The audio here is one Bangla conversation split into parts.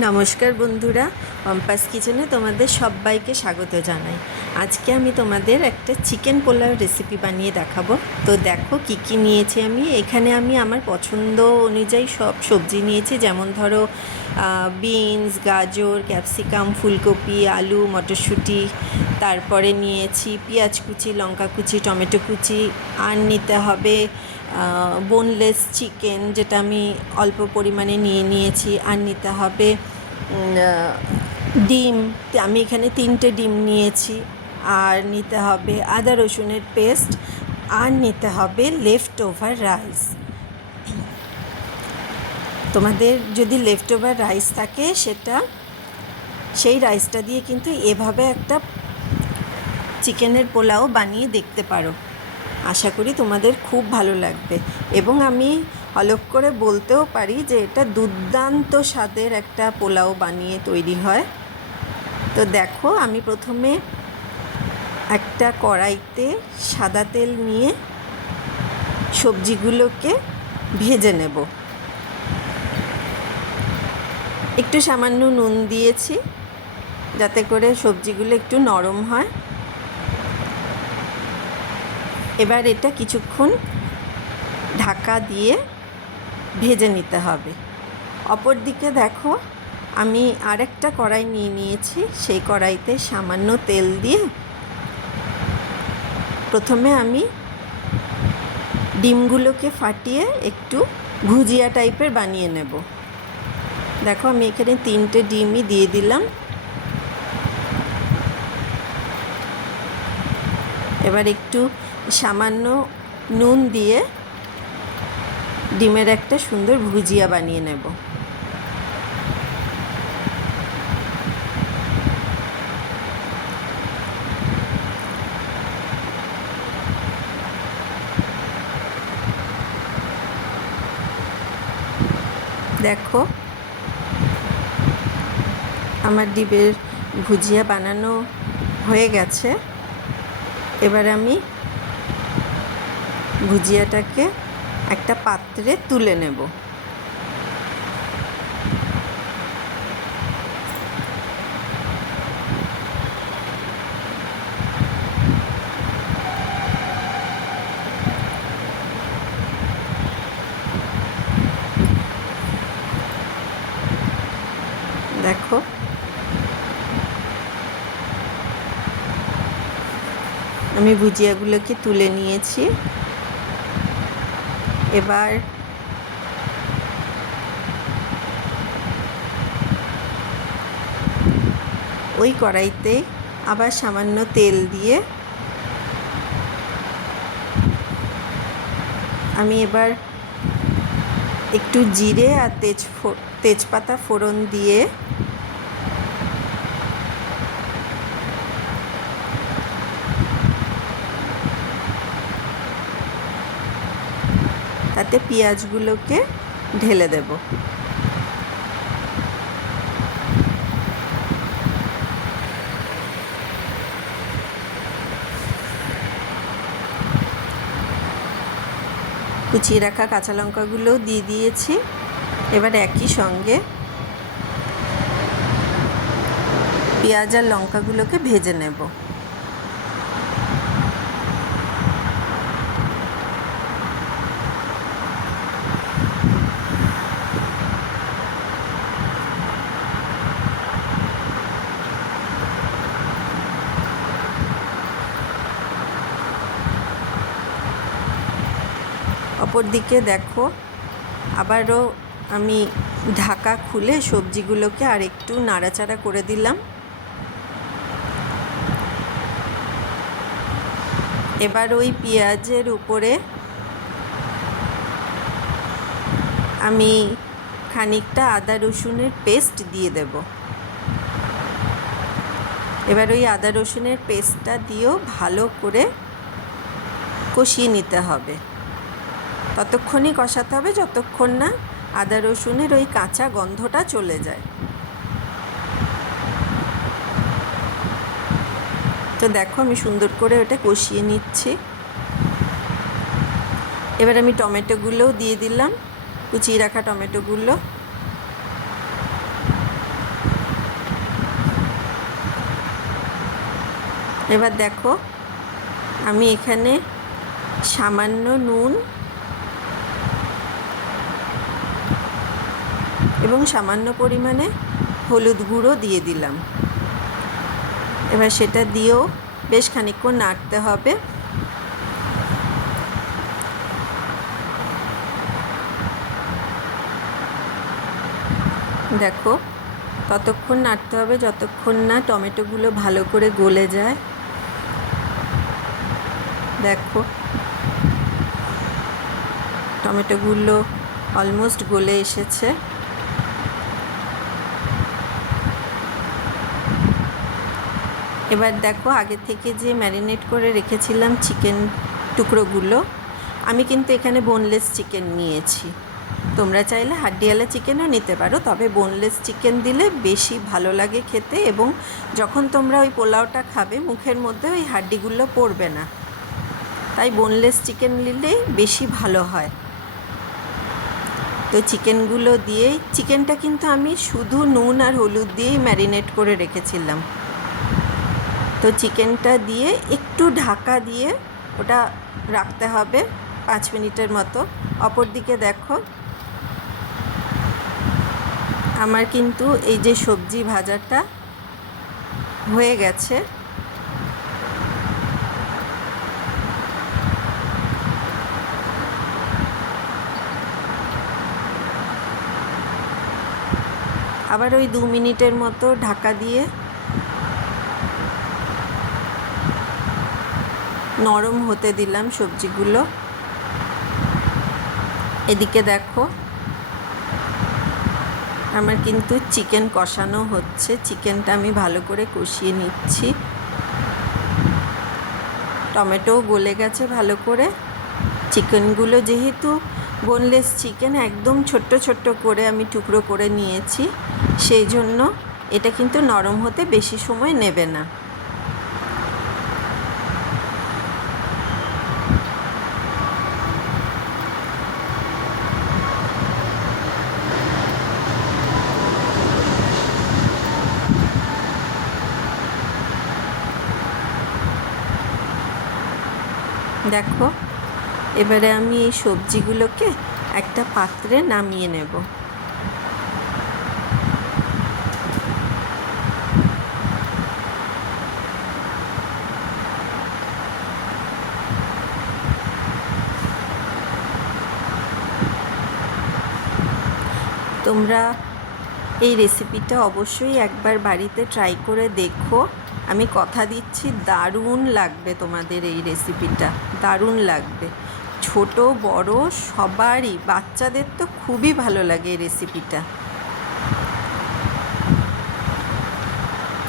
নমস্কার বন্ধুরা পম্পাস কিচেনে তোমাদের সবাইকে স্বাগত জানাই। আজকে আমি তোমাদের একটা চিকেন পোলাও রেসিপি বানিয়ে দেখাবো। তো দেখো কি কি নিয়েছি আমি। এখানে আমি আমার পছন্দ অনুযায়ী সব সবজি নিয়েছি। যেমন ধরো বিনস গাজর ক্যাপসিকাম ফুলকপি, আলু, মটরশুঁটি তারপরে নিয়েছি পেঁয়াজ কুচি, লঙ্কা কুচি, টমেটো কুচি, আর নিতে হবে বোনলেস চিকেন যেটা আমি অল্প পরিমাণে নিয়ে নিয়েছি, আর নিতে হবে ডিম। আমি এখানে তিনটে ডিম নিয়েছি, আর নিতে হবে আদা রসুনের পেস্ট, আর নিতে হবে লেফট ওভার রাইস তোমাদের যদি লেফট ওভার রাইস থাকে, সেটা, সেই রাইসটা দিয়ে কিন্তু এভাবে একটা চিকেনের পোলাও বানিয়ে দেখতে পারো। আশা করি তোমাদের খুব ভালো লাগবে। এবং আমি হলক করে বলতেও পারি যে এটা দুর্দান্ত স্বাদের একটা পোলাও বানিয়ে তৈরি হয়। তো দেখো, আমি প্রথমে একটা কড়াইতে সাদা তেল নিয়ে সবজিগুলোকে ভেজে নেব। একটু সামান্য নুন দিয়েছি, যাতে করে সবজিগুলো একটু নরম হয়। এবার এটা কিছুক্ষণ ঢাকা দিয়ে ভেজে নিতে হবে। অপর দিকে দেখো, আমি আরেকটা কড়াই নিয়ে নিয়েছি। সেই কড়াইতে সামান্য তেল দিয়ে প্রথমে আমি ডিমগুলোকে ফাটিয়ে একটু ভুজিয়া টাইপের বানিয়ে নেব। দেখো, আমি এখানে তিনটে ডিমই দিয়ে দিলাম। এবার একটু সামান্য নুন দিয়ে ডিমের একটা সুন্দর ভুজিয়া বানিয়ে নেব। দেখো, আমার ডিমের ভুজিয়া বানানো হয়ে গেছে। এবার আমি ভুজিয়াটাকে একটা পাত্রে তুলে নেব। দেখো। আমি ভুজিয়াগুলোকে তুলে নিয়েছি। এবার ওই কড়াইতে আবার সামান্য তেল দিয়ে আমি এবার একটু জিরে আর তেজ তেজপাতা ফোড়ন দিয়ে তাতে পেঁয়াজগুলোকে ঢেলে দেব। কুচিয়ে রাখা কাঁচা লঙ্কাগুলোও দিয়ে দিয়েছি। এবার একই সঙ্গে পেঁয়াজ আর লঙ্কাগুলোকে ভেজে নেব। অপর দিকে দেখো। আবারও আমি ঢাকা খুলে সবজিগুলোকে আর একটু নাড়াচাড়া করে দিলাম। এবার ওই পেঁয়াজের উপরে আমি খানিকটা আদা রসুনের পেস্ট দিয়ে দেব। এবার ওই আদা রসুনের পেস্টটা দিয়েও ভালো করে কষিয়ে নিতে হবে। ততক্ষণই কষাতে হবে, যতক্ষণ না আদা রসুনের ওই কাঁচা গন্ধটা চলে যায়। তো দেখো আমি সুন্দর করে ওটা কষিয়ে নিচ্ছি। এবার আমি টমেটোগুলোও দিয়ে দিলাম, কুচিয়ে রাখা টমেটোগুলো। এবার দেখো আমি এখানে সামান্য নুন এবং সামান্য পরিমাণে হলুদ গুঁড়ো দিয়ে দিলাম। এবার সেটা দিয়েও বেশ খানিকক্ষণ নাড়তে হবে। দেখো, ততক্ষণ নাড়তে হবে যতক্ষণ না টমেটোগুলো ভালো করে গলে যায়। দেখো, টমেটোগুলো অলমোস্ট গলে এসেছে। এবার দেখো আগে থেকে যে ম্যারিনেট করে রেখেছিলাম চিকেন টুকরোগুলো, আমি কিন্তু এখানে বোনলেস চিকেন নিয়েছি। তোমরা চাইলে হাড্ডিওয়ালা চিকেনও নিতে পারো, তবে বোনলেস চিকেন দিলে বেশি ভালো লাগে খেতে এবং যখন তোমরা ওই পোলাওটা খাবে, মুখের মধ্যে ওই হাড্ডিগুলো পড়বে না। তাই বোনলেস চিকেন নিলেই বেশি ভালো হয়। তো চিকেনগুলো দিয়েই চিকেনটা কিন্তু আমি শুধু নুন আর হলুদ দিয়েই ম্যারিনেট করে রেখেছিলাম। তো চিকেনটা দিয়ে একটু ঢাকা দিয়ে ওটা রাখতে হবে পাঁচ মিনিটের মতো। অপর দিকে দেখো, আমার কিন্তু এই যে সবজি ভাজাটা হয়ে গেছে। আবার ওই দু মিনিটের মতো ঢাকা দিয়ে নরম হতে দিলাম সবজিগুলো। এদিকে দেখো, আমার কিন্তু চিকেন কষানো হচ্ছে। চিকেনটা আমি ভালো করে কষিয়ে নিচ্ছি। টমেটোও গলে গেছে ভালো করে। চিকেনগুলো যেহেতু বোনলেস চিকেন একদম ছোট্ট ছোট্ট করে আমি টুকরো করে নিয়েছি। সেই জন্য এটা কিন্তু নরম হতে বেশি সময় নেবে না। দেখো, এবারে আমি এই সবজিগুলোকে একটা পাত্রে নামিয়ে নেব। তোমরা এই রেসিপিটা অবশ্যই একবার বাড়িতে ট্রাই করে দেখো। আমি কথা দিচ্ছি, দারুণ লাগবে তোমাদের এই রেসিপিটা। দারুণ লাগবে। ছোট, বড়, সবারই। বাচ্চাদের তো খুবই ভালো লাগে এই রেসিপিটা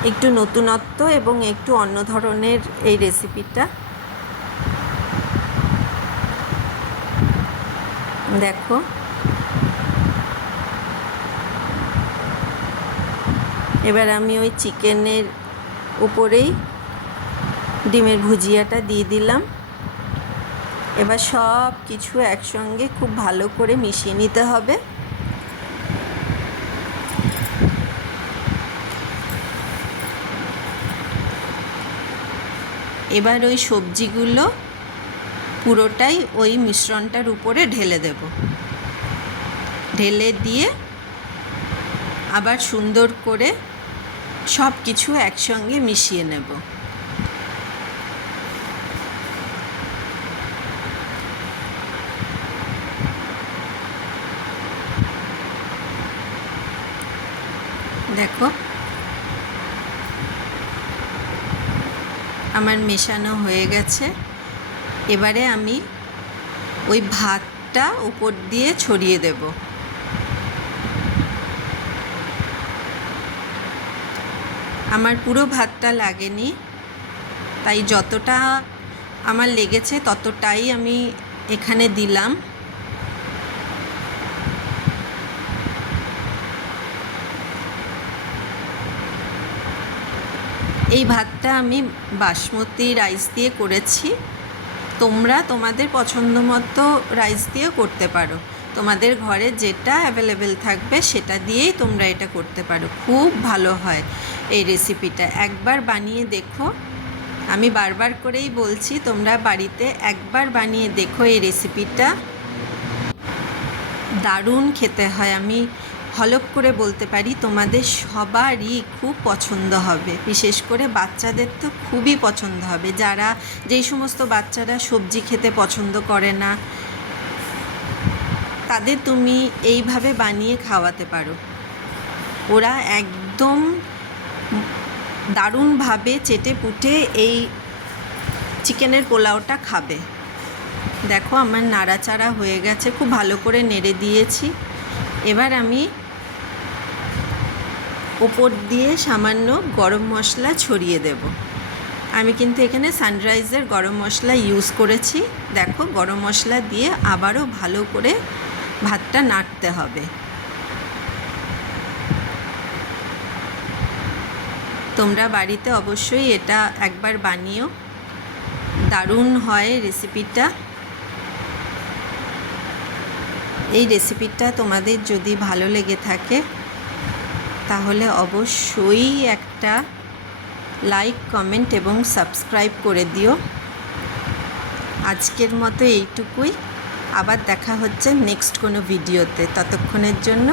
একটু নতুনত্ব এবং একটু অন্য ধরনের এই রেসিপিটা দেখো। এবার আমি ওই চিকেনের উপরেই ডিমের ভুজিয়াটা দিয়ে দিলাম। এবার সব কিছু একসঙ্গে খুব ভালো করে মিশিয়ে নিতে হবে। এবার ওই সবজিগুলো পুরোটাই ওই মিশ্রণটার উপরে ঢেলে দেব। ঢেলে দিয়ে আবার সুন্দর করে সব কিছু একসঙ্গে মিশিয়ে নেব। দেখো। আমার মেশানো হয়ে গেছে। এবারে আমি ওই ভাতটা উপর দিয়ে ছড়িয়ে দেবো। আমার পুরো ভাতটা লাগেনি, তাই যতটা আমার লেগেছে ততটাই আমি এখানে দিলাম। এই ভাতটা আমি বাসমতি রাইস দিয়ে করেছি। তোমরা তোমাদের পছন্দ মতো রাইস দিয়েও করতে পারো। তোমাদের ঘরে যেটা অ্যাভেলেবেল থাকবে সেটা দিয়েই তোমরা এটা করতে পারো। খুব ভালো হয় এই রেসিপিটা একবার বানিয়ে দেখো। আমি বারবার করেই বলছি, তোমরা বাড়িতে একবার বানিয়ে দেখো এই রেসিপিটা দারুণ খেতে হয়। আমি হলপ করে বলতে পারি, তোমাদের সবারই খুব পছন্দ হবে। বিশেষ করে বাচ্চাদের তো খুবই পছন্দ হবে। যারা যেই সমস্ত বাচ্চারা সবজি খেতে পছন্দ করে না, তাদের তুমি এইভাবে বানিয়ে খাওয়াতে পারো। ওরা একদম দারুণভাবে চেটে পুটে এই চিকেনের পোলাওটা খাবে। দেখো, আমার নাড়াচাড়া হয়ে গেছে, খুব ভালো করে নেড়ে দিয়েছি। এবার আমি ওপর দিয়ে সামান্য গরম মশলা ছড়িয়ে দেব। আমি কিন্তু এখানে সানরাইজের গরম মশলা ইউজ করেছি। দেখো, গরম মশলা দিয়ে আবারও ভালো করে ভাতটা নাড়তে হবে। তোমরা বাড়িতে অবশ্যই এটা একবার বানিও। দারুণ হয় রেসিপিটা। এই রেসিপিটা তোমাদের যদি ভালো লেগে থাকে তাহলে অবশ্যই একটা লাইক, কমেন্ট এবং সাবস্ক্রাইব করে দিও। আজকের মতো এইটুকুই। আবার দেখা হচ্ছে নেক্সট কোনো ভিডিওতে। ততক্ষণের জন্য